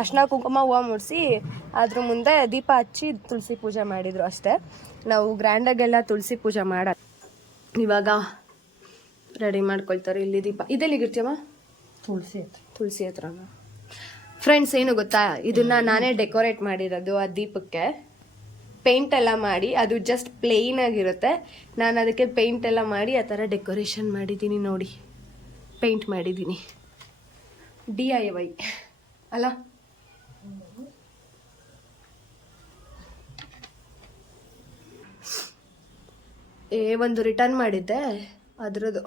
ಅರ್ಶಿನ ಕುಂಕುಮ ಹೂವು ಮುಡಿಸಿ ಅದ್ರ ಮುಂದೆ ದೀಪ ಹಚ್ಚಿ ತುಳಸಿ ಪೂಜೆ ಮಾಡಿದ್ರು ಅಷ್ಟೇ. ನಾವು ಗ್ರ್ಯಾಂಡಾಗೆಲ್ಲ ತುಳಸಿ ಪೂಜೆ ಮಾಡ ಇವಾಗ ರೆಡಿ ಮಾಡ್ಕೊಳ್ತಾರೆ ಇಲ್ಲಿ ದೀಪ. ಇದೆಲ್ಲಿಗಿರ್ತೀಯಮ್ಮ ತುಳಸಿ ಹತ್ರ. ತುಳಸಿ ಹತ್ರನ ಫ್ರೆಂಡ್ಸ್ ಏನು ಗೊತ್ತಾ? ಇದನ್ನ ನಾನೇ ಡೆಕೋರೇಟ್ ಮಾಡಿರೋದು ಆ ದೀಪಕ್ಕೆ. ಪೇಂಟ್ ಎಲ್ಲ ಮಾಡಿ ಅದು ಜಸ್ಟ್ ಪ್ಲೇನ್ ಆಗಿರುತ್ತೆ. ನಾನು ಅದಕ್ಕೆ ಪೇಂಟ್ ಎಲ್ಲ ಮಾಡಿ ಆ ಥರ ಡೆಕೋರೇಷನ್ ಮಾಡಿದ್ದೀನಿ ನೋಡಿ. ಪೇಂಟ್ ಮಾಡಿದ್ದೀನಿ. ಡಿ ಐ ವೈ ಅಲ್ಲ? ಏ ಒಂದು ರಿಟರ್ನ್ ಮಾಡಿದ್ದೆ. ಅದ್ರದ್ದು.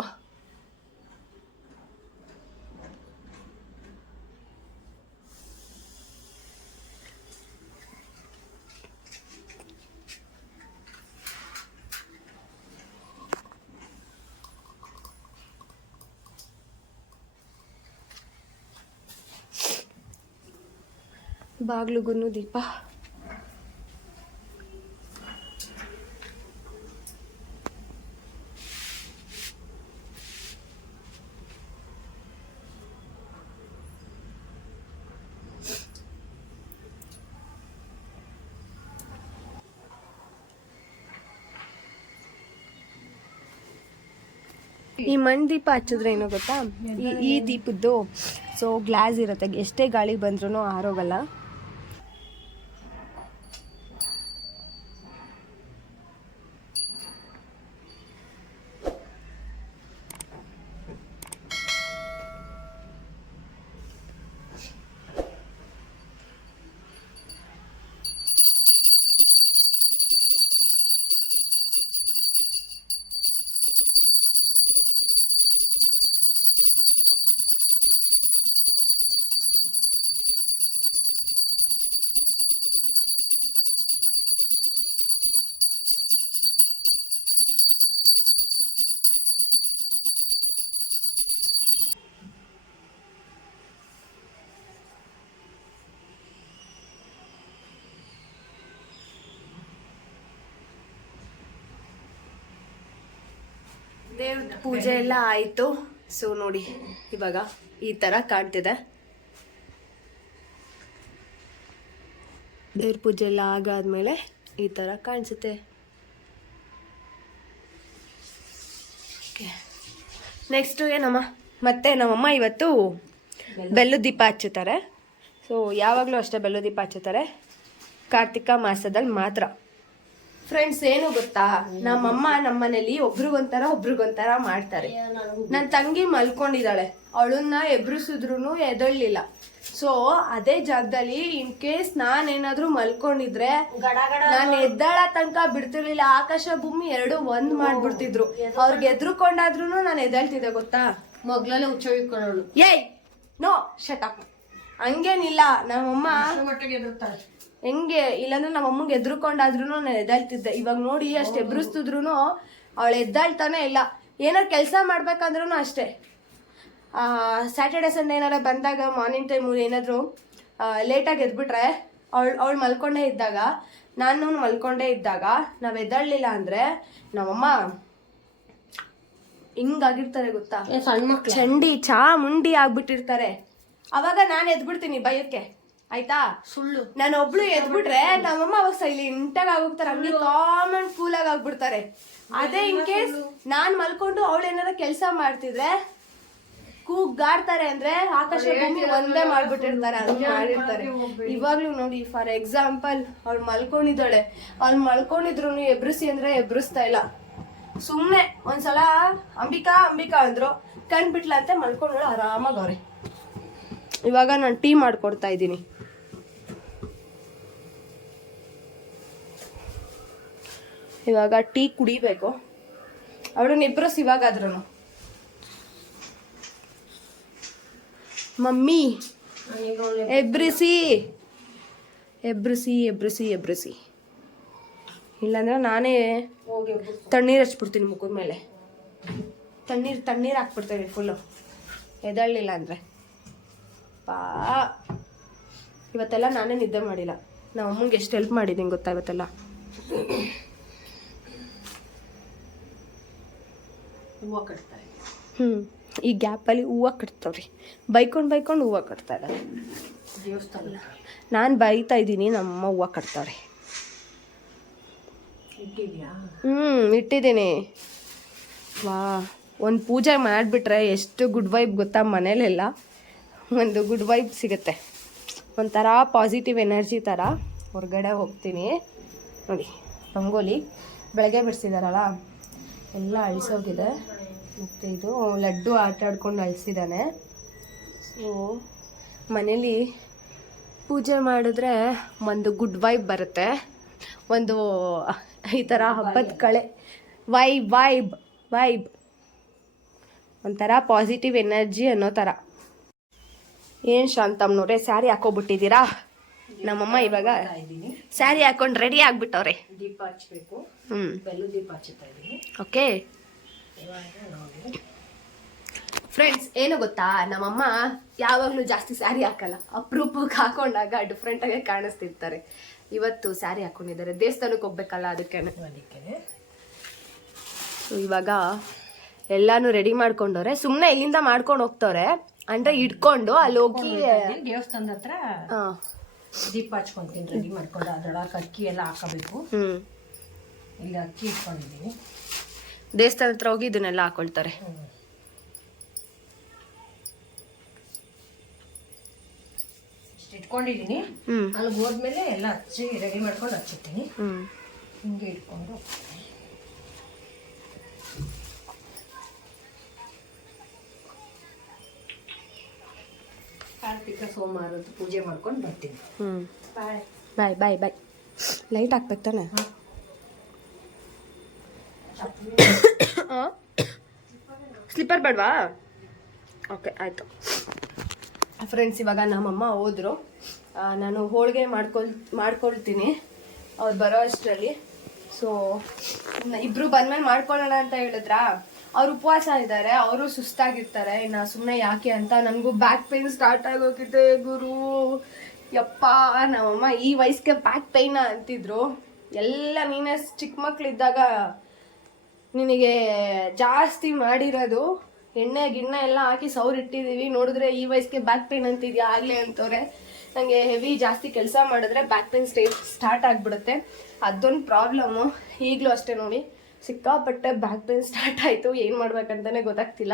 ಬಾಗ್ಲುಗುನು ದೀಪ. ಈ ಮಣ್ ದೀಪ ಹಚ್ಚಿದ್ರೆ ಏನೋ ಗೊತ್ತಾ? ಈ ಈ ದೀಪದ್ದು ಸೊ ಗ್ಲಾಸ್ ಇರುತ್ತೆ. ಎಷ್ಟೇ ಗಾಳಿ ಬಂದ್ರೂ ಆರೋಗಲ್ಲ ದೇವ್ರ ಪೂಜೆ ಎಲ್ಲ ಆಯಿತು. ಸೊ ನೋಡಿ, ಇವಾಗ ಈ ಥರ ಕಾಣ್ತಿದೆ. ದೇವ್ರ ಪೂಜೆ ಎಲ್ಲ ಆಗಾದ್ಮೇಲೆ ಈ ಥರ ಕಾಣಿಸುತ್ತೆ. ನೆಕ್ಸ್ಟು ಏನಮ್ಮ ಮತ್ತೆ ನಮ್ಮಮ್ಮ ಇವತ್ತು ಬೆಲ್ಲು ದೀಪ ಹಚ್ಚುತ್ತಾರೆ. ಸೊ ಯಾವಾಗಲೂ ಅಷ್ಟೇ ಬೆಲ್ಲು ದೀಪ ಹಚ್ಚುತ್ತಾರೆ. ಕಾರ್ತಿಕ ಮಾಸದಲ್ಲಿ ಮಾತ್ರ. ಫ್ರೆಂಡ್ಸ್ ಏನು ಗೊತ್ತಾ? ನಮ್ಮಮ್ಮ ನಮ್ಮನೇಲಿ ಒಬ್ರಿಗೊಂಥರ ಒಬ್ರಿಗೊಂಥರ ಮಾಡ್ತಾರೆ. ನನ್ನ ತಂಗಿ ಮಲ್ಕೊಂಡಿದ್ದಾಳೆ ಅವಳನ್ನ ಎಬ್ರಿಸಿದ್ರು ಎದಳ್ಲಿಲ್ಲ ಸೊ ಅದೇ ಜಾಗದಲ್ಲಿ ಇನ್ ಕೇಸ್ ನಾನೇನಾದ್ರೂ ಮಲ್ಕೊಂಡಿದ್ರೆ ನಾನು ಎದ್ದಾಳ ತನಕ ಬಿಡ್ತಿರ್ಲಿಲ್ಲ. ಆಕಾಶ ಭೂಮಿ ಎರಡು ಒಂದ್ ಮಾಡ್ಬಿಡ್ತಿದ್ರು. ಅವ್ರಿಗೆ ಎದ್ರುಕೊಂಡಾದ್ರೂ ನಾನು ಎದ್ದೇಳ್ತಿದ್ದೆ ಗೊತ್ತಾ? ಮಗ್ಲಲ್ಲೇ ಹುಚ್ಚೋಗಿಕೊಳ್ಳೋಳು ಏಯ್ ನೋ ಶಟಪ್ ಹಂಗೇನಿಲ್ಲ. ನಮ್ಮಮ್ಮ ಹೆಂಗೆ ಇಲ್ಲಾಂದ್ರೆ ನಮ್ಮ ಅಮ್ಮಗೆ ಎದ್ರುಕೊಂಡಾದ್ರೂ ನಾನು ಎದ್ದಾಳ್ತಿದ್ದೆ ಇವಾಗ ನೋಡಿ ಅಷ್ಟು ಎಬ್ರಿಸ್ತಿದ್ರು ಅವಳು ಎದ್ದಾಳ್ತಾನೆ ಇಲ್ಲ. ಏನಾರು ಕೆಲಸ ಮಾಡ್ಬೇಕಂದ್ರೂ ಅಷ್ಟೇ. ಸ್ಯಾಟರ್ಡೆ ಸಂಡೇ ಏನಾರ ಬಂದಾಗ ಮಾರ್ನಿಂಗ್ ಟೈಮು ಏನಾದರೂ ಲೇಟಾಗಿ ಎದ್ಬಿಟ್ರೆ ಅವಳು ಅವಳು ಮಲ್ಕೊಂಡೇ ಇದ್ದಾಗ ನಾನು ಮಲ್ಕೊಂಡೇ ಇದ್ದಾಗ ನಾವು ಎದ್ದಾಳಲಿಲ್ಲ ಅಂದರೆ ನಮ್ಮಮ್ಮ ಹಿಂಗಾಗಿರ್ತಾರೆ ಗೊತ್ತಾ? ಸಣ್ಣ ಚಂಡಿ ಚಾ ಮುಂಡಿ ಆಗ್ಬಿಟ್ಟಿರ್ತಾರೆ. ಅವಾಗ ನಾನು ಎದ್ಬಿಡ್ತೀನಿ ಭಯಕ್ಕೆ ಆಯ್ತಾ? ಸುಳ್ಳು. ನಾನು ಒಬ್ಳು ಎದ್ಬಿಟ್ರೆ ನಮ್ಮಮ್ಮ ಅವಾಗ ಸೈಲೆಂಟಾಗಿ ಆಗೋಗ್ತಾರೆ. ಹಂಗೆ ಕಾಮನ್ ಕೂಲ್ ಆಗಿ ಆಗ್ಬಿಡ್ತಾರೆ. ಅದೇ ಇನ್ ಕೇಸ್ ನಾನ್ ಮಲ್ಕೊಂಡು ಅವಳು ಏನಾರ ಕೆಲಸ ಮಾಡ್ತಿದ್ರೆ ಕೂಗಾಡ್ತಾರೆ ಅಂದ್ರೆ ಆಕಾಶ ಭೂಮಿ ಒಂದೇ ಮಾಡ್ಬಿಟ್ಟಿರ್ತಾರೆ ಅದು ಮಾಡಿರ್ತಾರೆ. ಇವಾಗ್ಲೂ ನೋಡಿ ಫಾರ್ ಎಕ್ಸಾಂಪಲ್ ಅವ್ಳು ಮಲ್ಕೊಂಡಿದ್ದಾಳೆ. ಅವ್ಳು ಮಲ್ಕೊಂಡಿದ್ರು ಎಬ್ರಿಸಿ ಅಂದ್ರೆ ಎಬ್ರಿಸ್ತಾ ಇಲ್ಲ. ಸುಮ್ಮನೆ ಒಂದ್ಸಲ ಅಂಬಿಕಾ ಅಂಬಿಕಾ ಅಂದ್ರು ಕಣ್ಬಿಟ್ಲ ಅಂತ ಮಲ್ಕೊಂಡು ಆರಾಮಾಗಿ ಅವ್ರೆ. ಇವಾಗ ನಾನು ಟೀ ಮಾಡ್ಕೊಡ್ತಾ ಇದ್ದೀನಿ. ಇವಾಗ ಟೀ ಕುಡಿಬೇಕು. ಅವಳು ಇಬ್ಬರು ಇವಾಗಾದ್ರೂ ಮಮ್ಮಿ, ಎಬ್ರಿಸಿ. ಎಬ್ರಿಸಿ ಎಬ್ರಿಸಿ ಎಬ್ರಿಸಿ. ಇಲ್ಲಾಂದ್ರೆ ನಾನೇ ತಣ್ಣೀರು ಹಚ್ಬಿಡ್ತೀನಿ ಮುಖದ ಮೇಲೆ. ತಣ್ಣೀರು ತಣ್ಣೀರು ಹಾಕ್ಬಿಡ್ತೇವೆ ಫುಲ್ಲು ಎದಳ್ಳಿಲ್ಲ ಅಂದರೆ. ಪಾ. ಇವತ್ತೆಲ್ಲ ನಾನೇ ನಿದ್ದೆ ಮಾಡಿಲ್ಲ. ನಮ್ಮ ಅಮ್ಮಂಗೆ ಎಷ್ಟು ಹೆಲ್ಪ್ ಮಾಡಿದ್ದೀನಿ ಗೊತ್ತಾ ಇವತ್ತೆಲ್ಲ? ಹೂವು ಕಟ್ತಾರೆ ಹ್ಞೂ ಈ ಗ್ಯಾಪಲ್ಲಿ ಹೂವು ಕಟ್ತಾವ್ರಿ. ಬೈಕೊಂಡು ಬೈಕೊಂಡು ಹೂವು ಕಟ್ತಾ ಇದ್ದಾರೆ ದೇವಸ್ಥಾನ ನಾನು ಬೈತಾ ಇದ್ದೀನಿ ನಮ್ಮ ಹೂವು ಕಟ್ತಾವ್ರಿ. ಹ್ಞೂ ಇಟ್ಟಿದ್ದೀನಿ. ವಾ ಒಂದು ಪೂಜೆ ಮಾಡಿಬಿಟ್ರೆ ಎಷ್ಟು ಗುಡ್ ವೈಬ್ ಗೊತ್ತಾ ಮನೇಲೆಲ್ಲ? ಒಂದು ಗುಡ್ ವೈಬ್ ಸಿಗುತ್ತೆ. ಒಂಥರ ಪಾಸಿಟಿವ್ ಎನರ್ಜಿ ಥರ ಹೊರಗಡೆ ಹೋಗ್ತೀನಿ. ನೋಡಿ ರಂಗೋಲಿ. ಬೆಳಗ್ಗೆ ಬಿಡಿಸಿದಾರಲ್ಲ? ಎಲ್ಲ ಅಳಿಸೋಗಿದೆ. ಮತ್ತು ಇದು ಲಡ್ಡು ಆಟ ಆಡ್ಕೊಂಡು ಅಳಿಸಿದ್ದಾನೆ. ಸೊ ಮನೇಲಿ ಪೂಜೆ ಮಾಡಿದ್ರೆ ಒಂದು ಗುಡ್ ವೈಬ್ ಬರುತ್ತೆ. ಒಂದು ಈ ಥರ ಹಬ್ಬದ ಕಳೆ ವೈಬ್ ವೈಬ್ ವೈಬ್ ಒಂಥರ ಪಾಸಿಟಿವ್ ಎನರ್ಜಿ ಅನ್ನೋ ಥರ ಏನು ಶಾಂತಮ್ನವ್ರೆ ಸ್ಯಾರಿ ಹಾಕೋಬಿಟ್ಟಿದ್ದೀರಾ? ನಮ್ಮಮ್ಮ ಇವಾಗ ಸ್ಯಾರಿ ಹಾಕೊಂಡು ರೆಡಿ ಆಗ್ಬಿಟ್ಟವ್ರೆ. ದೀಪ ಹಚ್ಬೇಕು. ಹ್ಞೂ ಬೆಲ್ಲ ದೀಪ ಹಚ್ಚುತ್ತಾ ಇದ್ದೀನಿ. ಓಕೆ. ಫ್ರೆಂಡ್ಸ್ ಏನು ಗೊತ್ತಾ? ನಮ್ಮಮ್ಮ ಯಾವಾಗಲೂ ಜಾಸ್ತಿ ಸ್ಯಾರಿ ಹಾಕಲ್ಲ. ಅಪರೂಪಕ್ಕೆ ಹಾಕೊಂಡಾಗ ಡಿಫ್ರೆಂಟಾಗೆ ಕಾಣಿಸ್ತಿರ್ತಾರೆ. ಇವತ್ತು ಸ್ಯಾರಿ ಹಾಕೊಂಡಿದ್ದಾರೆ. ದೇವಸ್ಥಾನಕ್ಕೆ ಹೋಗ್ಬೇಕಲ್ಲ ಅದಕ್ಕೆ. ಅದಕ್ಕೆ. ಸೊ ಇವಾಗ ಎಲ್ಲಾನು ರೆಡಿ ಮಾಡ್ಕೊಂಡವ್ರೆ. ಸುಮ್ಮನೆ ಇಲ್ಲಿಂದ ಮಾಡ್ಕೊಂಡು ಹೋಗ್ತವ್ರೆ. ಅಂದ್ರೆ ಇಟ್ಕೊಂಡು ಅಲ್ಲಿ ಹೋಗಿ ದೇವಸ್ಥಾನದ ಹತ್ರ ದೀಪ ಹಚ್ಕೊಂತೀನಿ ರೆಡಿ ಮಾಡ್ಕೊಂಡು ಅದ್ರೊಳಗೆ ಅಕ್ಕಿ ಎಲ್ಲ ಹಾಕಬೇಕು. ಹ್ಮ್. ಇಲ್ಲಿ ಅಕ್ಕಿ ಇಟ್ಕೊಂಡಿದ್ದೀನಿ. ದೇವಸ್ಥಾನ ಹತ್ರ ಹೋಗಿ ಇದನ್ನೆಲ್ಲ ಹಾಕೊಳ್ತಾರೆ. ಇಟ್ಕೊಂಡಿದ್ದೀನಿ. ಅಲ್ಲಿ ಹೋದ್ಮೇಲೆ ಎಲ್ಲ ಹಚ್ಚಿ ರೆಡಿ ಮಾಡ್ಕೊಂಡು ಹಚ್ಚಿರ್ತೀನಿ. ಹ್ಮ್. ಹಿಂಗೆ ಇಟ್ಕೊಂಡು ಕಾರ್ತಿಕ ಸೋಮವಾರದ ಪೂಜೆ ಮಾಡ್ಕೊಂಡು ಬರ್ತೀನಿ. ಹ್ಞೂ ಬಾಯ್ ಬಾಯ್ ಬಾಯ್ ಬಾಯ್ ಲೈಟ್ ಹಾಕ್ಬೇಕು ತಾನೆ? ಸ್ಲಿಪ್ಪರ್ ಬೇಡವಾ? ಓಕೆ ಆಯಿತು. ಫ್ರೆಂಡ್ಸ್ ಇವಾಗ ನಮ್ಮಮ್ಮ ಹೋದ್ರು. ನಾನು ಹೋಳಿಗೆ ಮಾಡ್ಕೊಳ್ ಮಾಡ್ಕೊಳ್ತೀನಿ. ಅವ್ರು ಬರೋ ಅಷ್ಟರಲ್ಲಿ. ಸೊ ಬಂದ ಮೇಲೆ ಮಾಡ್ಕೊಳ್ಳೋಣ ಅಂತ ಹೇಳಿದ್ರಾ? ಅವ್ರು ಉಪವಾಸ ಇದ್ದಾರೆ, ಅವರು ಸುಸ್ತಾಗಿರ್ತಾರೆ. ಇನ್ನು ಸುಮ್ಮನೆ ಯಾಕೆ ಅಂತ ನನಗೂ ಬ್ಯಾಕ್ ಪೇನ್ ಸ್ಟಾರ್ಟ್ ಆಗೋಗಿದೆ ಗುರು. ಯಪ್ಪ, ನಮ್ಮಮ್ಮ ಈ ವಯಸ್ಸಿಗೆ ಬ್ಯಾಕ್ ಪೈನ ಅಂತಿದ್ರು. ಎಲ್ಲ ನೀನೇ ಚಿಕ್ಕ ಮಕ್ಕಳಿದ್ದಾಗ ನಿನಗೆ ಜಾಸ್ತಿ ಮಾಡಿರೋದು. ಎಣ್ಣೆ, ಗಿಣ್ಣೆ ಎಲ್ಲ ಹಾಕಿ ಸೌರ್ ಇಟ್ಟಿದ್ದೀವಿ. ನೋಡಿದ್ರೆ ಈ ವಯಸ್ಸಿಗೆ ಬ್ಯಾಕ್ ಪೇನ್ ಅಂತಿದ್ಯಾ? ಆಗಲೇ ಅಂತವ್ರೆ. ನನಗೆ ಹೆವಿ ಜಾಸ್ತಿ ಕೆಲಸ ಮಾಡಿದ್ರೆ ಬ್ಯಾಕ್ ಪೇನ್ ಸ್ಟೇ ಸ್ಟಾರ್ಟ್ ಆಗಿಬಿಡುತ್ತೆ. ಅದೊಂದು ಪ್ರಾಬ್ಲಮ್ಮು ಈಗಲೂ ಅಷ್ಟೇ ನೋಡಿ. ಸಿಕ್ಕಾಪಟ್ಟೆ ಬ್ಯಾಕ್ ಪೇನ್ ಸ್ಟಾರ್ಟ್ ಆಯಿತು. ಏನು ಮಾಡ್ಬೇಕಂತಲೇ ಗೊತ್ತಾಗ್ತಿಲ್ಲ.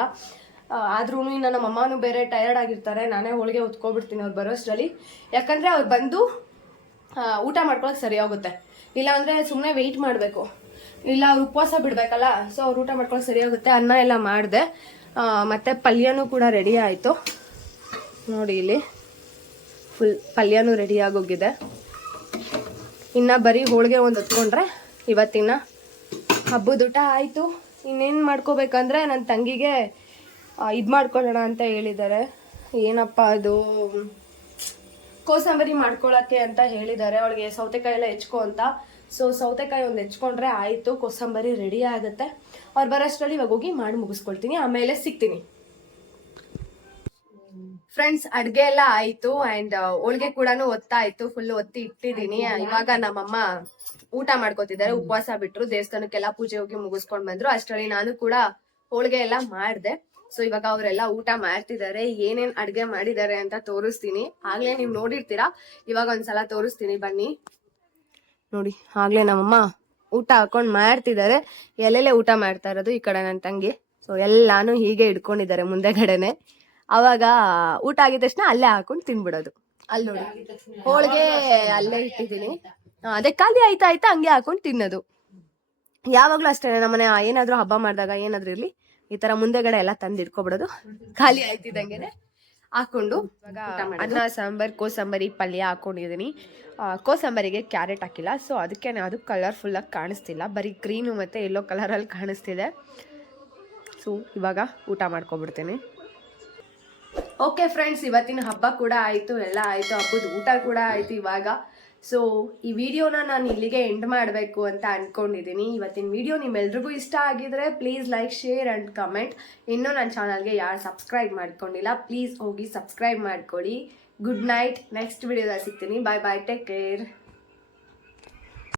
ಆದ್ರೂ ನನ್ನ ಅಮ್ಮನೂ ಬೇರೆ ಟಯರ್ಡ್ ಆಗಿರ್ತಾರೆ. ನಾನೇ ಹೋಳಿಗೆ ಹೊತ್ಕೊಬಿಡ್ತೀನಿ ಅವ್ರು ಬರೋಷ್ಟರಲ್ಲಿ. ಯಾಕಂದರೆ ಅವ್ರು ಬಂದು ಊಟ ಮಾಡ್ಕೊಳಕ್ಕೆ ಸರಿ ಹೋಗುತ್ತೆ ಇಲ್ಲಾಂದರೆ ಸುಮ್ಮನೆ ವೆಯ್ಟ್ ಮಾಡಬೇಕು. ಇಲ್ಲ ಅವ್ರು ಉಪವಾಸ ಬಿಡಬೇಕಲ್ಲ ಸೊ ಅವ್ರು ಊಟ ಮಾಡ್ಕೊಳಕ್ಕೆ ಸರಿ ಹೋಗುತ್ತೆ ಅನ್ನ ಎಲ್ಲ ಮಾಡಿದೆ. ಮತ್ತು ಪಲ್ಯನೂ ಕೂಡ ರೆಡಿ ಆಯಿತು. ನೋಡಿ ಇಲ್ಲಿ. ಫುಲ್ ಪಲ್ಯನೂ ರೆಡಿ ಆಗೋಗಿದೆ. ಇನ್ನು ಬರೀ ಹೋಳಿಗೆ ಒಂದು ಹೊತ್ಕೊಂಡ್ರೆ ಇವತ್ತಿನ ಹಬ್ಬದ ಊಟ ಆಯಿತು. ಇನ್ನೇನು ಮಾಡ್ಕೋಬೇಕಂದ್ರೆ ನನ್ನ ತಂಗಿಗೆ ಇದು ಮಾಡ್ಕೊಳ್ಳೋಣ ಅಂತ ಹೇಳಿದ್ದಾರೆ. ಏನಪ್ಪ ಅದು, ಕೋಸಂಬರಿ ಮಾಡ್ಕೊಳಕ್ಕೆ ಅಂತ ಹೇಳಿದ್ದಾರೆ. ಅವಳಿಗೆ ಸೌತೆಕಾಯಿ ಎಲ್ಲ ಹೆಚ್ಕೊ ಅಂತ. ಸೊ ಸೌತೆಕಾಯಿ ಒಂದು ಹೆಚ್ಕೊಂಡ್ರೆ ಆಯಿತು, ಕೋಸಂಬರಿ ರೆಡಿ ಆಗುತ್ತೆ. ಅವ್ರು ಬರೋಷ್ಟರಲ್ಲಿ ಇವಾಗ ಹೋಗಿ ಮಾಡಿ ಮುಗಿಸ್ಕೊಳ್ತೀನಿ. ಆಮೇಲೆ ಸಿಗ್ತೀನಿ. ಫ್ರೆಂಡ್ಸ್ ಅಡ್ಗೆ ಎಲ್ಲ ಆಯಿತು. ಅಂಡ್ ಹೋಳಿಗೆ ಕೂಡ ಒತ್ತಾಯಿತು. ಫುಲ್ ಒತ್ತಿ ಇಟ್ಟಿದ್ದೀನಿ. ಇವಾಗ ನಮ್ಮಮ್ಮ ಊಟ ಮಾಡ್ಕೋತಿದ್ದಾರೆ ಉಪವಾಸ ಬಿಟ್ರು ದೇವಸ್ಥಾನಕ್ಕೆಲ್ಲ ಪೂಜೆ ಹೋಗಿ ಮುಗಿಸ್ಕೊಂಡ್ ಬಂದ್ರು. ಅಷ್ಟರಲ್ಲಿ ನಾನು ಕೂಡ ಹೋಳಿಗೆ ಎಲ್ಲ ಮಾಡ್ದೆ. ಸೊ ಇವಾಗ ಅವರೆಲ್ಲ ಊಟ ಮಾಡ್ತಿದ್ದಾರೆ ಏನೇನ್ ಅಡ್ಗೆ ಮಾಡಿದ್ದಾರೆ ಅಂತ ತೋರಿಸ್ತೀನಿ. ಆಗ್ಲೇ ನೀವ್ ನೋಡಿರ್ತೀರಾ? ಇವಾಗ ಒಂದ್ಸಲ ತೋರಿಸ್ತೀನಿ ಬನ್ನಿ. ನೋಡಿ ಆಗ್ಲೇ ನಮ್ಮಮ್ಮ ಊಟ ಹಾಕೊಂಡ್ ಮಾಡ್ತಿದ್ದಾರೆ. ಎಲ್ಲೆಲ್ಲೇ ಊಟ ಮಾಡ್ತಾ ಇರೋದು ಈ ಕಡೆ ನನ್ನ ತಂಗಿ. ಸೊ ಎಲ್ಲಾನು ಹೀಗೆ ಇಟ್ಕೊಂಡಿದ್ದಾರೆ ಮುಂದೆಗಡೆನೆ. ಅವಾಗ ಊಟ ಆಗಿದ ತಕ್ಷಣ ಅಲ್ಲೇ ಹಾಕೊಂಡು ತಿನ್ಬಿಡೋದು. ಅಲ್ಲಿ ನೋಡಿ. ಹೋಳಿಗೆ ಅಲ್ಲೇ ಇಟ್ಟಿದ್ದೀನಿ. ಅದೇ ಖಾಲಿ ಆಯ್ತಾ ಆಯ್ತಾ ಹಂಗೆ ಹಾಕೊಂಡು ತಿನ್ನೋದು. ಯಾವಾಗ್ಲೂ ಅಷ್ಟೇ ನಮ್ಮನೆ ಏನಾದ್ರೂ ಹಬ್ಬ ಮಾಡಿದಾಗ ಏನಾದ್ರೂ ಇರ್ಲಿ ಈ ತರ ಮುಂದೆಗಡೆ ಎಲ್ಲ ತಂದು ಇಟ್ಕೊಬಿಡೋದು. ಖಾಲಿ ಆಯ್ತಿದ್ದಂಗೆನೆ ಹಾಕೊಂಡು ಅನ್ನ ಸಾಂಬಾರ್ ಕೋಸಂಬರಿ ಪಲ್ಯ ಹಾಕೊಂಡಿದ್ದೀನಿ. ಕೋಸಂಬರಿಗೆ ಕ್ಯಾರೆಟ್ ಹಾಕಿಲ್ಲ ಸೊ ಅದಕ್ಕೆ ಅದು ಕಲರ್ಫುಲ್ಲಾಗಿ ಕಾಣಿಸ್ತಿಲ್ಲ. ಬರೀ ಗ್ರೀನು ಮತ್ತು ಯೆಲ್ಲೋ ಕಲರಲ್ಲಿ ಕಾಣಿಸ್ತಿದೆ. ಸೊ ಇವಾಗ ಊಟ ಮಾಡ್ಕೊಬಿಡ್ತೀನಿ. ಓಕೆ ಫ್ರೆಂಡ್ಸ್ ಇವತ್ತಿನ ಹಬ್ಬ ಕೂಡ ಆಯಿತು ಎಲ್ಲ ಆಯಿತು ಹಬ್ಬದ ಊಟ ಕೂಡ ಆಯಿತು ಇವಾಗ. ಸೊ ಈ ವಿಡಿಯೋನ ನಾನು ಇಲ್ಲಿಗೆ ಎಂಡ್ ಮಾಡಬೇಕು ಅಂತ ಅಂದ್ಕೊಂಡಿದ್ದೀನಿ ಇವತ್ತಿನ ವಿಡಿಯೋ ನಿಮ್ಮೆಲ್ರಿಗೂ ಇಷ್ಟ ಆಗಿದ್ರೆ please like share and comment ಇನ್ನೂ ನನ್ನ ಚಾನಲ್ಗೆ ಯಾರು ಸಬ್ಸ್ಕ್ರೈಬ್ ಮಾಡ್ಕೊಂಡಿಲ್ಲ ಪ್ಲೀಸ್ ಹೋಗಿ ಸಬ್ಸ್ಕ್ರೈಬ್ ಮಾಡ್ಕೊಳ್ಳಿ. ಗುಡ್ ನೈಟ್ ನೆಕ್ಸ್ಟ್ ವಿಡಿಯೋದಲ್ಲಿ ಸಿಗ್ತೀನಿ. ಬಾಯ್ ಬಾಯ್ ಟೇಕ್ ಕೇರ್